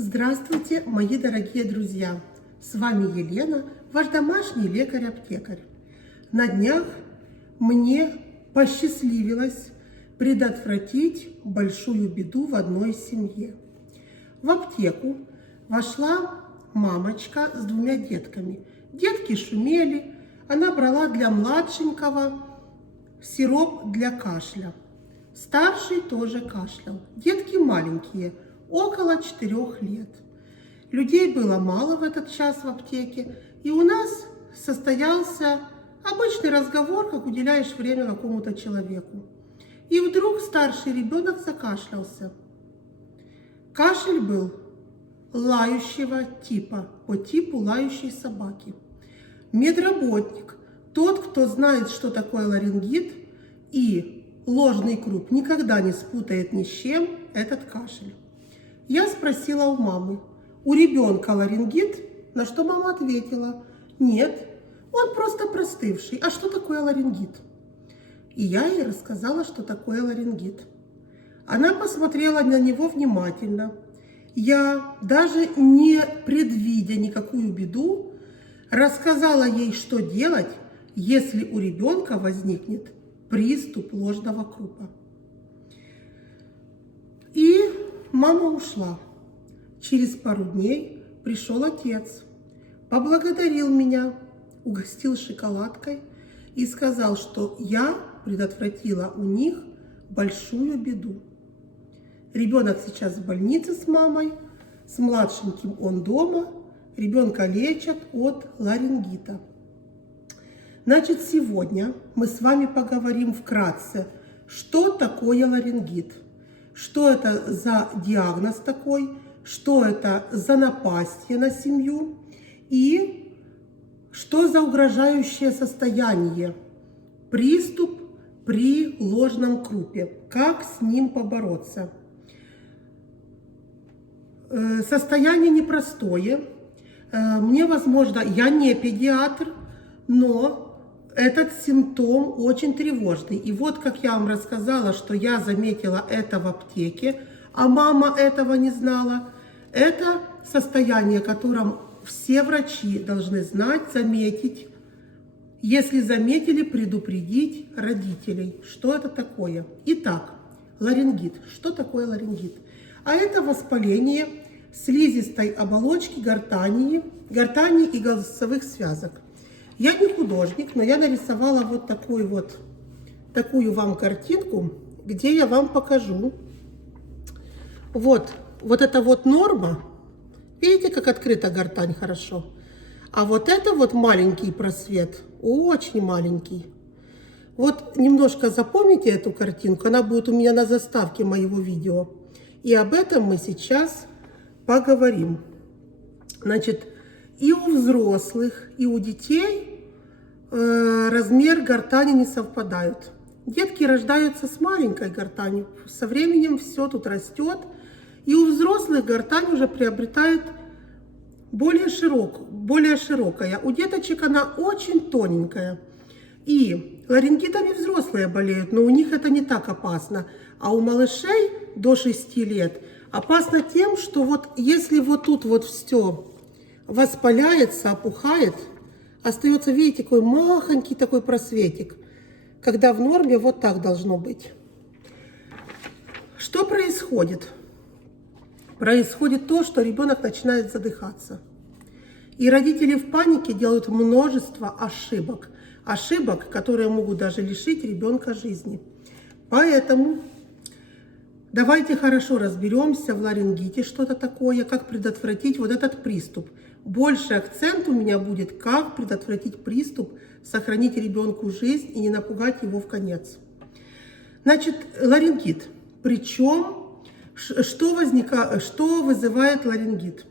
Здравствуйте, мои дорогие друзья! С вами Елена, ваш домашний лекарь-аптекарь. На днях мне посчастливилось предотвратить большую беду в одной семье. В аптеку вошла мамочка с двумя детками. Детки шумели, она брала для младшенького сироп для кашля. Старший тоже кашлял. Детки маленькие, около 4 лет. Людей было мало в этот час в аптеке, и у нас состоялся обычный разговор, как уделяешь время какому-то человеку. И вдруг старший ребенок закашлялся. Кашель был лающего типа, по типу лающей собаки. Медработник, тот, кто знает, что такое ларингит и ложный круп, никогда не спутает ни с чем этот кашель. Я спросила у мамы, у ребенка ларингит? На что мама ответила, нет, он просто простывший. А что такое ларингит? И я ей рассказала, что такое ларингит. Она посмотрела на него внимательно. Я, даже не предвидя никакую беду, рассказала ей, что делать, если у ребенка возникнет приступ ложного крупа. И мама ушла. Через пару дней пришел отец, поблагодарил меня, угостил шоколадкой и сказал, что я предотвратила у них большую беду. Ребенок сейчас в больнице с мамой, с младшеньким он дома, ребенка лечат от ларингита. Значит, сегодня мы с вами поговорим вкратце, что такое ларингит, что это за диагноз такой, что это за напастье на семью и что за угрожающее состояние, приступ при ложном крупе, как с ним побороться. Состояние непростое, мне возможно, я не педиатр, но этот симптом очень тревожный. И вот как я вам рассказала, что я заметила это в аптеке, а мама этого не знала, это состояние, о котором все врачи должны знать, заметить. Если заметили, предупредить родителей, что это такое. Итак, ларингит. Что такое ларингит? А это воспаление слизистой оболочки гортани и голосовых связок. Я не художник, но я нарисовала вот такую вам картинку, где я вам покажу. Вот это вот норма. Видите, как открыта гортань хорошо? А вот это вот маленький просвет, очень маленький. Вот немножко запомните эту картинку, она будет у меня на заставке моего видео. И об этом мы сейчас поговорим. Значит, и у взрослых, и у детей размер гортани не совпадают. Детки рождаются с маленькой гортанью, со временем все тут растет, и у взрослых гортань уже приобретает более широкая. У деточек она очень тоненькая. И ларингитами взрослые болеют, но у них это не так опасно. А у малышей до 6 лет опасно тем, что вот если вот тут вот все воспаляется, опухает, остается, видите, такой махонький такой просветик, когда в норме вот так должно быть. Что происходит? Происходит то, что ребенок начинает задыхаться. И родители в панике делают множество ошибок. Ошибок, которые могут даже лишить ребенка жизни. Поэтому давайте хорошо разберемся в ларингите, что это такое, как предотвратить вот этот приступ. Больше акцент у меня будет, как предотвратить приступ, сохранить ребенку жизнь и не напугать его в конец. Значит, ларингит. Причем, что вызывает ларингит?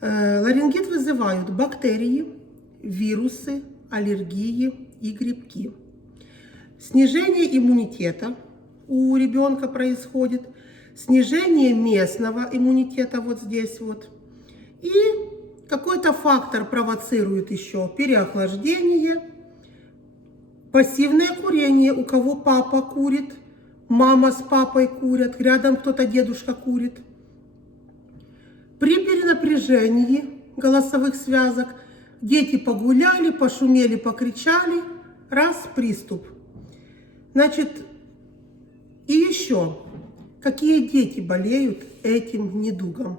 Ларингит вызывают бактерии, вирусы, аллергии и грибки. Снижение иммунитета у ребенка происходит, снижение местного иммунитета вот здесь вот. И какой-то фактор провоцирует еще переохлаждение, пассивное курение, у кого папа курит, мама с папой курят, рядом кто-то дедушка курит. напряжении голосовых связок. Дети погуляли, пошумели, покричали. Раз, приступ. Значит, и еще, какие дети болеют этим недугом?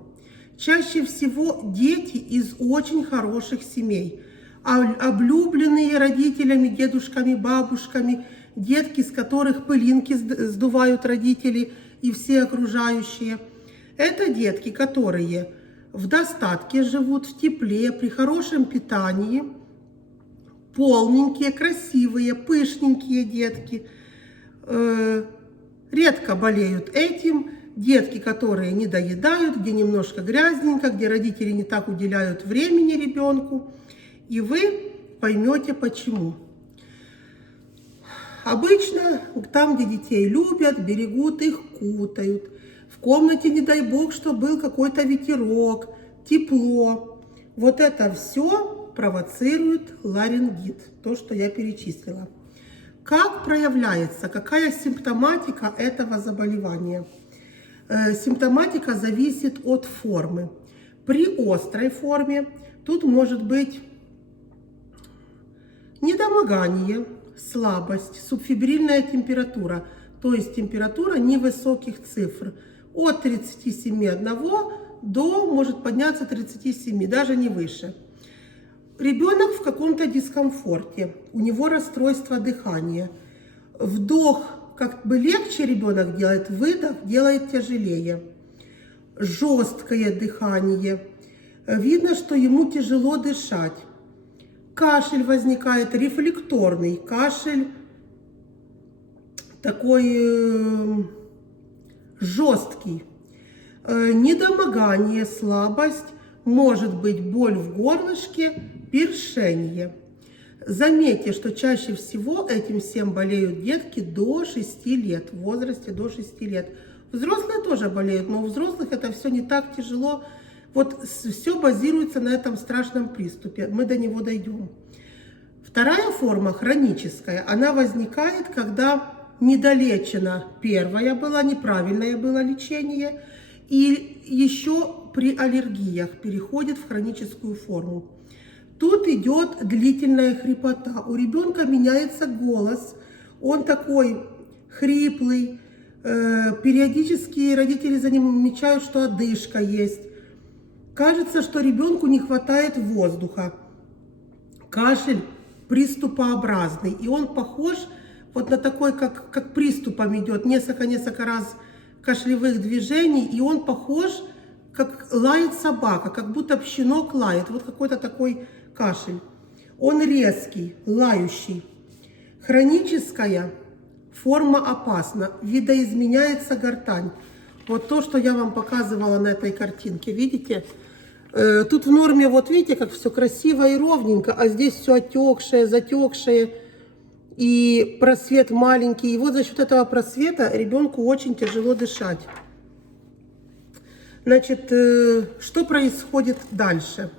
Чаще всего дети из очень хороших семей, облюбленные родителями, дедушками, бабушками, детки, с которых пылинки сдувают родители и все окружающие. Это детки, которые в достатке живут, в тепле, при хорошем питании, полненькие, красивые, пышненькие детки. Редко болеют этим. Детки, которые не доедают, где немножко грязненько, где родители не так уделяют времени ребенку. И вы поймете почему. Обычно там, где детей любят, берегут их, кутают. В комнате, не дай бог, что был какой-то ветерок, тепло. Вот это все провоцирует ларингит, то, что я перечислила. Как проявляется, какая симптоматика этого заболевания? Симптоматика зависит от формы. При острой форме тут может быть недомогание, слабость, субфебрильная температура, то есть температура невысоких цифр, от 37,1 до, может подняться 37, даже не выше. Ребенок в каком-то дискомфорте, у него расстройство дыхания. Вдох как бы легче ребенок делает, выдох делает тяжелее. Жесткое дыхание. Видно, что ему тяжело дышать. Кашель возникает, рефлекторный кашель, такой жесткий. Недомогание, слабость, может быть боль в горлышке, першение. Заметьте, что чаще всего этим всем болеют детки до 6 лет, в возрасте до 6 лет. Взрослые тоже болеют, но у взрослых это все не так тяжело. Вот все базируется на этом страшном приступе. Мы до него дойдем. Вторая форма, хроническая, она возникает, когда недолечено первое было, неправильное было лечение, и еще при аллергиях переходит в хроническую форму. Тут идет длительная хрипота. У ребенка меняется голос, он такой хриплый, периодически родители замечают, что одышка есть. Кажется, что ребенку не хватает воздуха. Кашель приступообразный, и он похож вот на такой, как приступом идет, несколько раз кашлевых движений, и он похож, как лает собака, как будто щенок лает, вот какой-то такой кашель. Он резкий, лающий. Хроническая форма опасна, видоизменяется гортань. Вот то, что я вам показывала на этой картинке, видите? Тут в норме, вот видите, как все красиво и ровненько, а здесь все отекшее, затекшее, и просвет маленький. И вот за счет этого просвета ребенку очень тяжело дышать. Значит, что происходит дальше?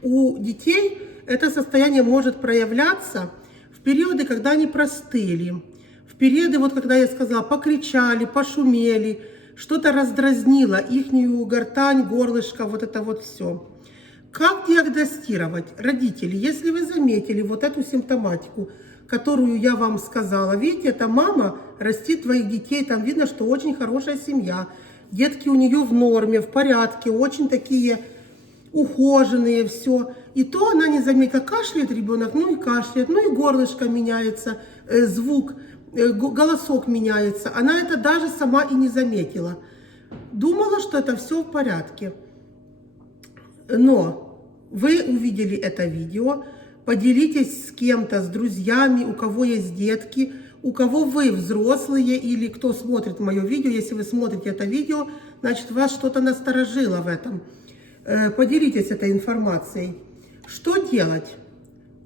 У детей это состояние может проявляться в периоды, когда они простыли, в периоды, вот когда я сказала, покричали, пошумели, что-то раздразнило ихнюю гортань, горлышко, вот это вот все. Как диагностировать? Родители, если вы заметили вот эту симптоматику, которую я вам сказала, видите, эта мама растит твоих детей, там видно, что очень хорошая семья, детки у нее в норме, в порядке, очень такие ухоженные, все. И то она не заметила, кашляет ребенок, ну и кашляет, ну и горлышко меняется, звук, голосок меняется. Она это даже сама и не заметила. Думала, что это все в порядке. Но вы увидели это видео, поделитесь с кем-то, с друзьями, у кого есть детки, у кого вы взрослые или кто смотрит мое видео. Если вы смотрите это видео, значит вас что-то насторожило в этом. Поделитесь этой информацией. Что делать?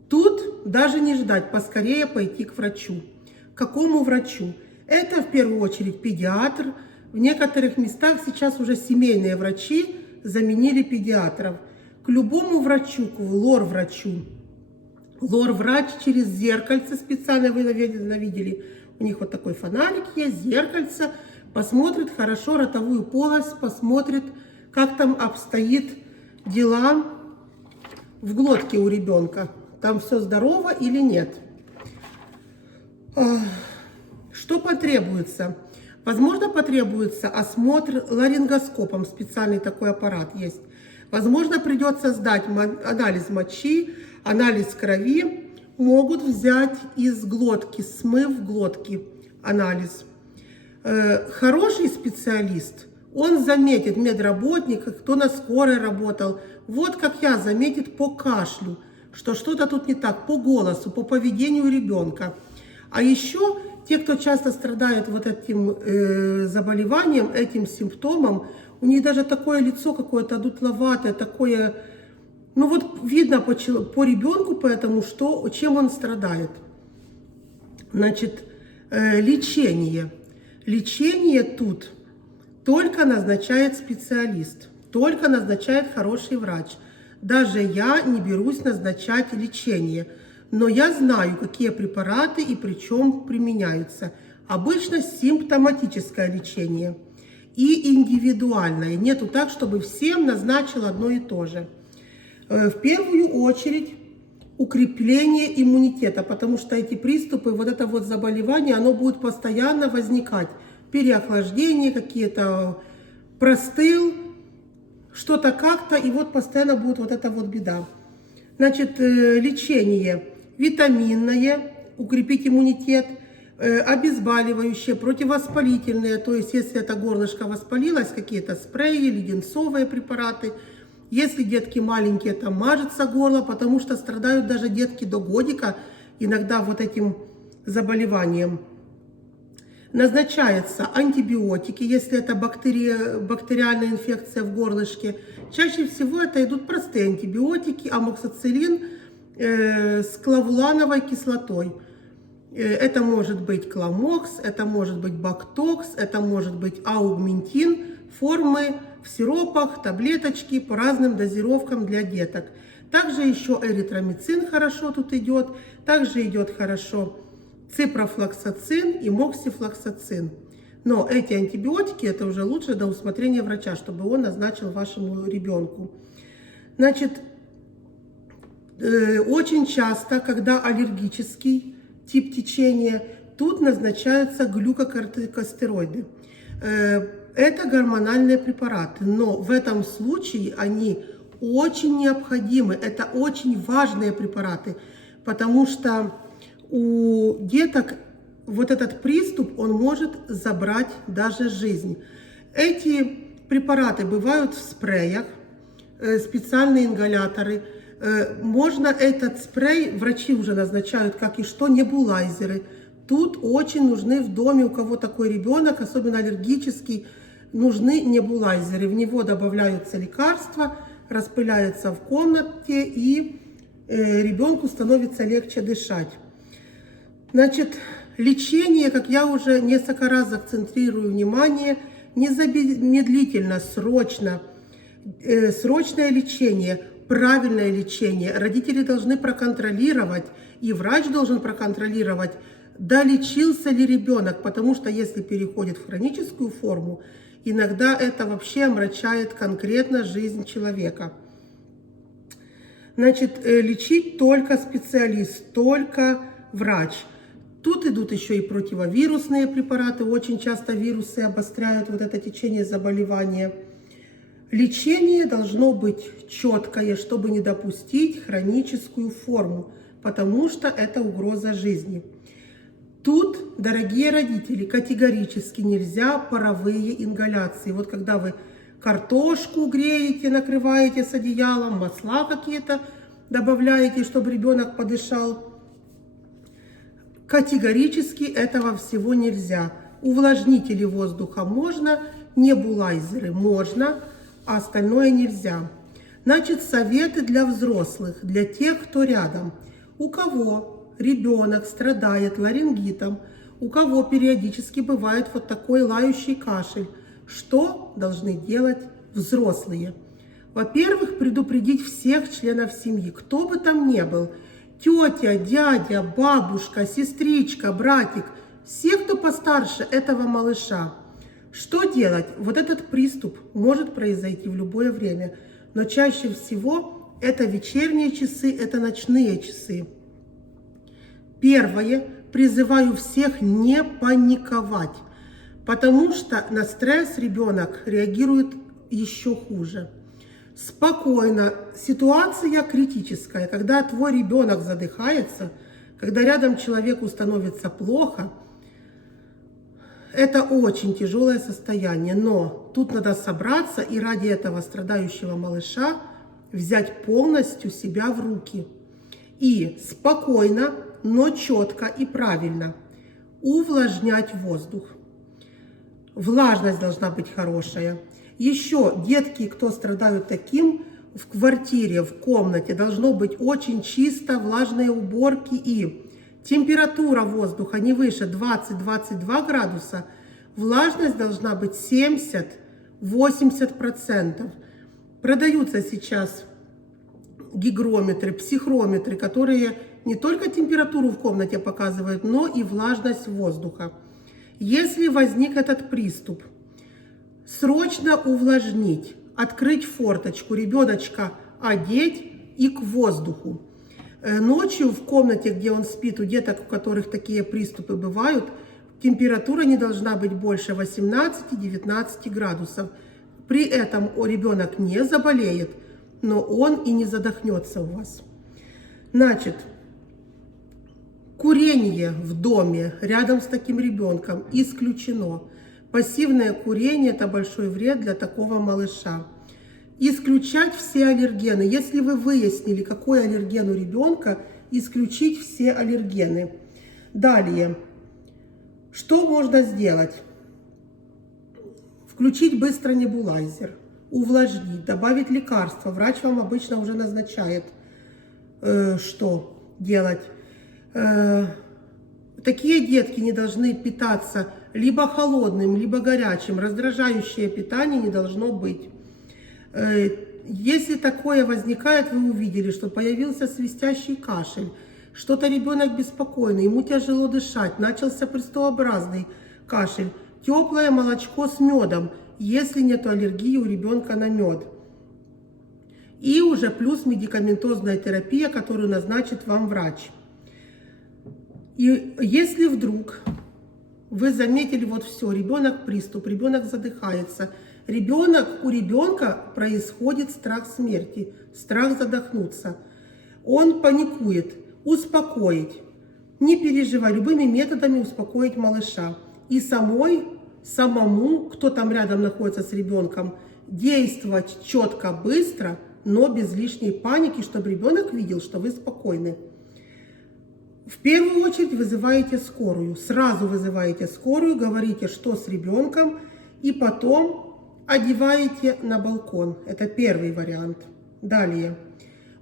Тут даже не ждать, поскорее пойти к врачу. К какому врачу? Это в первую очередь педиатр. В некоторых местах сейчас уже семейные врачи заменили педиатров. К любому врачу, к лор-врачу. Лор-врач через зеркальце специально, вы, наверное, видели, у них вот такой фонарик есть, зеркальце. посмотрит хорошо ротовую полость, посмотрит, как там обстоит дела в глотке у ребенка. Там все здорово или нет. Что потребуется? Возможно, потребуется осмотр ларингоскопом, специальный такой аппарат есть. Возможно, придется сдать анализ мочи, анализ крови. Могут взять из глотки, смыв глотки анализ. Хороший специалист, он заметит, медработник, кто на скорой работал, вот как я, заметит по кашлю, что что-то тут не так, по голосу, по поведению ребенка. А еще те, кто часто страдают вот этим заболеванием, этим симптомом, у них даже такое лицо какое-то дутловатое, такое, ну вот видно по ребенку, поэтому что, чем он страдает. Значит, лечение. Лечение тут только назначает специалист, только назначает хороший врач. Даже я не берусь назначать лечение, но я знаю, какие препараты и при чем применяются. Обычно симптоматическое лечение и индивидуальное. Нету так, чтобы всем назначил одно и то же. В первую очередь укрепление иммунитета, потому что эти приступы, вот это вот заболевание, оно будет постоянно возникать. Переохлаждение, какие-то простыл, что-то как-то, и вот постоянно будет вот эта вот беда. Значит, лечение витаминное, укрепить иммунитет, обезболивающее, противовоспалительные, то есть если это горлышко воспалилось, какие-то спреи, леденцовые препараты. Если детки маленькие, там мажется горло, потому что страдают даже детки до годика иногда вот этим заболеванием. Назначаются антибиотики, если это бактериальная инфекция в горлышке. Чаще всего это идут простые антибиотики, амоксициллин с клавулановой кислотой. Это может быть кламокс, это может быть бактокс, это может быть аугментин, формы в сиропах, таблеточки по разным дозировкам для деток. Также еще эритромицин хорошо тут идет, также идет хорошо ципрофлоксацин и моксифлоксацин. Но эти антибиотики, это уже лучше до усмотрения врача, чтобы он назначил вашему ребенку. Значит, очень часто, когда аллергический тип течения, тут назначаются глюкокортикостероиды. Это гормональные препараты, но в этом случае они очень необходимы. Это очень важные препараты, потому что у деток вот этот приступ, он может забрать даже жизнь. Эти препараты бывают в спреях, специальные ингаляторы. Можно этот спрей, врачи уже назначают, как и что, небулайзеры. Тут очень нужны в доме, у кого такой ребенок, особенно аллергический, нужны небулайзеры. В него добавляются лекарства, распыляется в комнате, и ребенку становится легче дышать. Значит, лечение, как я уже несколько раз акцентрирую внимание, незамедлительно, срочное лечение, правильное лечение. Родители должны проконтролировать, и врач должен проконтролировать, долечился ли ребенок, потому что если переходит в хроническую форму, иногда это вообще омрачает конкретно жизнь человека. Значит, лечить только специалист, только врач. Тут идут еще и противовирусные препараты, очень часто вирусы обостряют вот это течение заболевания. Лечение должно быть четкое, чтобы не допустить хроническую форму, потому что это угроза жизни. Тут, дорогие родители, категорически нельзя паровые ингаляции. Вот когда вы картошку греете, накрываете с одеялом, масла какие-то добавляете, чтобы ребенок подышал. Категорически этого всего нельзя. Увлажнители воздуха можно, небулайзеры можно, а остальное нельзя. Значит, советы для взрослых, для тех, кто рядом. У кого ребенок страдает ларингитом, у кого периодически бывает вот такой лающий кашель, что должны делать взрослые? Во-первых, предупредить всех членов семьи, кто бы там ни был, тетя, дядя, бабушка, сестричка, братик, все, кто постарше этого малыша. Что делать? Вот этот приступ может произойти в любое время, но чаще всего это вечерние часы, это ночные часы. Первое, призываю всех не паниковать, потому что на стресс ребенок реагирует еще хуже. Спокойно, ситуация критическая, когда твой ребенок задыхается, когда рядом человеку становится плохо, это очень тяжелое состояние, но тут надо собраться и ради этого страдающего малыша взять полностью себя в руки. И спокойно, но четко и правильно увлажнять воздух. Влажность должна быть хорошая. Еще детки, кто страдают таким, в квартире, в комнате должно быть очень чисто, влажные уборки и температура воздуха не выше 20-22 градуса, влажность должна быть 70-80%. Продаются сейчас гигрометры, психрометры, которые не только температуру в комнате показывают, но и влажность воздуха. Если возник этот приступ, срочно увлажнить, открыть форточку, ребеночка одеть и к воздуху. Ночью в комнате, где он спит, у деток, у которых такие приступы бывают, температура не должна быть больше 18-19 градусов. При этом ребенок не заболеет, но он и не задохнется у вас. Значит, курение в доме рядом с таким ребенком исключено. Пассивное курение – это большой вред для такого малыша. Исключать все аллергены. Если вы выяснили, какой аллерген у ребенка, исключить все аллергены. Далее, что можно сделать? Включить быстро небулайзер, увлажнить, добавить лекарства. Врач вам обычно уже назначает, что делать. Такие детки не должны питаться либо холодным, либо горячим. Раздражающее питание не должно быть. Если такое возникает, вы увидели, что появился свистящий кашель, что-то ребенок беспокойный, ему тяжело дышать, начался престообразный кашель, теплое молочко с медом, если нет аллергии у ребенка на мед. И уже плюс медикаментозная терапия, которую назначит вам врач. И если вдруг вы заметили, вот все, ребенок приступ, ребенок задыхается, у ребенка происходит страх смерти, страх задохнуться. Он паникует, успокоить, не переживай, любыми методами успокоить малыша. И самому, кто там рядом находится с ребенком, действовать четко, быстро, но без лишней паники, чтобы ребенок видел, что вы спокойны. В первую очередь вызываете скорую, сразу вызываете скорую, говорите, что с ребенком, и потом одеваете на балкон. Это первый вариант. Далее.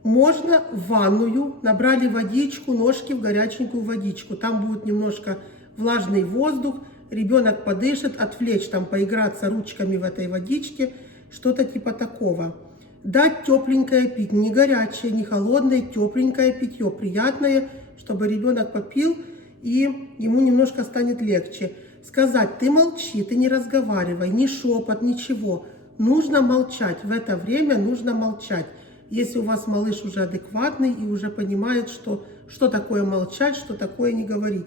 Можно в ванную, набрали водичку, ножки в горяченькую водичку. Там будет немножко влажный воздух, ребенок подышит, отвлечь, там поиграться ручками в этой водичке, что-то типа такого. Дать тепленькое пить, не горячее, не холодное, тепленькое питье, приятное, чтобы ребенок попил и ему немножко станет легче. Сказать, ты молчи, ты не разговаривай, ни шепот, ничего. Нужно молчать, в это время нужно молчать. Если у вас малыш уже адекватный и уже понимает, что такое молчать, что такое не говорить.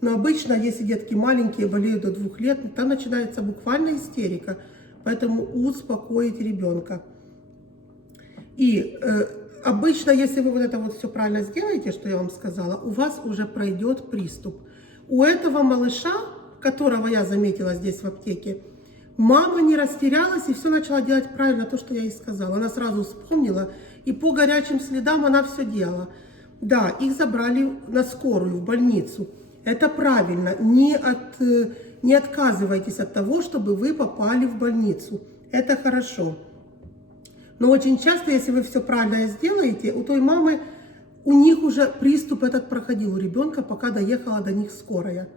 Но обычно, если детки маленькие, болеют до 2 лет, там начинается буквально истерика. Поэтому успокоить ребенка. И обычно, если вы вот это вот все правильно сделаете, что я вам сказала, у вас уже пройдет приступ. У этого малыша, которого я заметила здесь в аптеке, мама не растерялась и все начала делать правильно, то, что я ей сказала. Она сразу вспомнила, и по горячим следам она все делала. Да, их забрали на скорую, в больницу. Это правильно. Не отказывайтесь от того, чтобы вы попали в больницу. Это хорошо. Но очень часто, если вы все правильно сделаете, у той мамы, у них уже приступ этот проходил у ребенка, пока доехала до них скорая.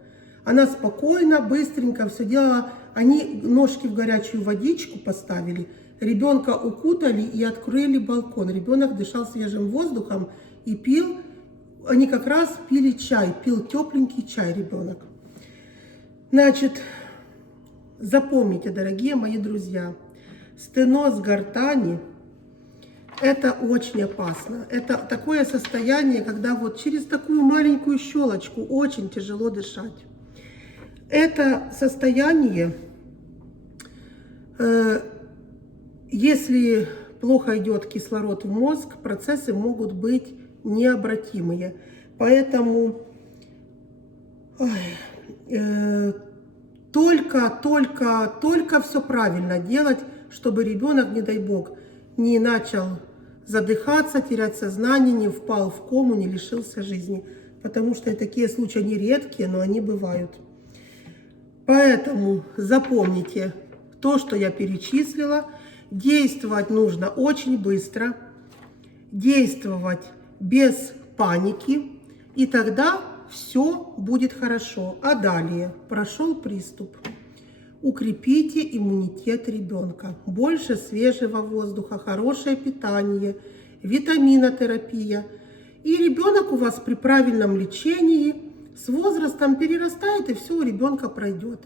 Она спокойно, быстренько все делала. Они ножки в горячую водичку поставили, ребенка укутали и открыли балкон. Ребенок дышал свежим воздухом и пил. Они как раз пили чай, пил тепленький чай ребенок. Значит, запомните, дорогие мои друзья, стеноз гортани – это очень опасно. Это такое состояние, когда вот через такую маленькую щелочку очень тяжело дышать. Это состояние, если плохо идет кислород в мозг, процессы могут быть необратимые. Поэтому только все правильно делать, чтобы ребенок, не дай бог, не начал задыхаться, терять сознание, не впал в кому, не лишился жизни. Потому что такие случаи, они редкие, но они бывают. Поэтому запомните то, что я перечислила. Действовать нужно очень быстро, действовать без паники, и тогда все будет хорошо. А далее прошел приступ. Укрепите иммунитет ребенка. Больше свежего воздуха, хорошее питание, витаминотерапия. И ребенок у вас при правильном лечении с возрастом перерастает, и все у ребенка пройдет.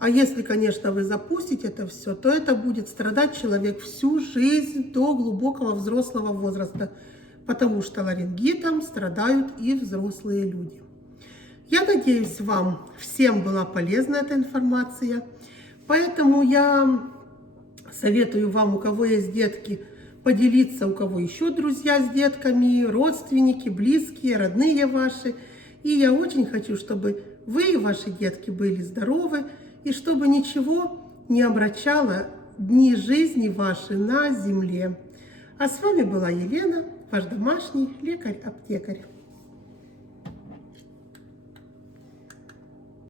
А если, конечно, вы запустите это все, то это будет страдать человек всю жизнь до глубокого взрослого возраста, потому что ларингитом страдают и взрослые люди. Я надеюсь, вам всем была полезна эта информация, поэтому я советую вам, у кого есть детки, поделиться, у кого еще друзья с детками, родственники, близкие, родные ваши. И я очень хочу, чтобы вы и ваши детки были здоровы, и чтобы ничего не омрачало дни жизни ваши на земле. А с вами была Елена, ваш домашний лекарь-аптекарь.